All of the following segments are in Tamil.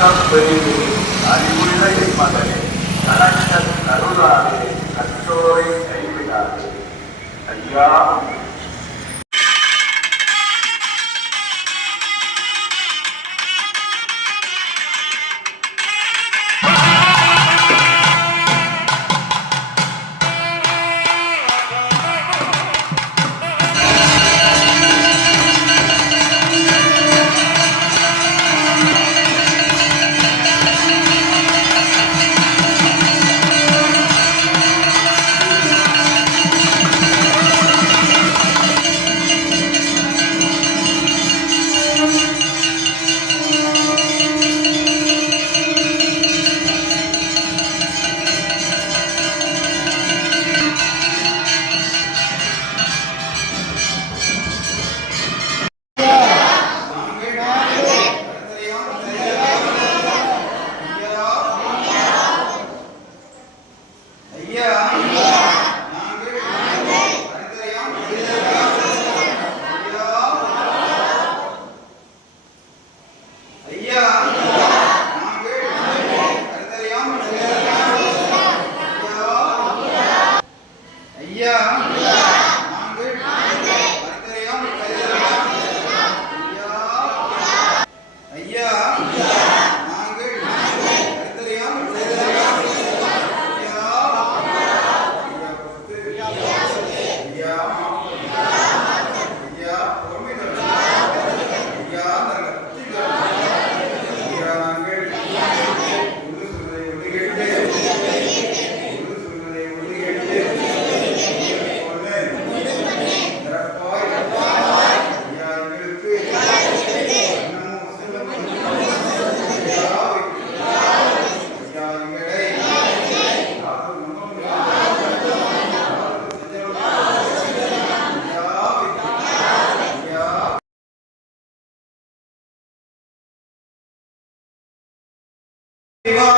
கலக்கம் அறிவுள்ள என் கலக்க கருளாதே கற்றோரை கைவிடாதே ஐயா Viva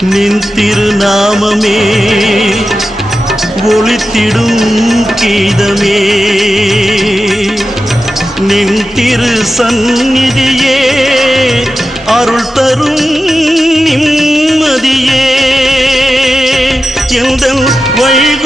நின் திருநாமமே ஒளித்திடும் கீதமே. நின் திரு சந்நிதியே அருள் தரும் நிம்மதியே. எந்த வைகுண்ட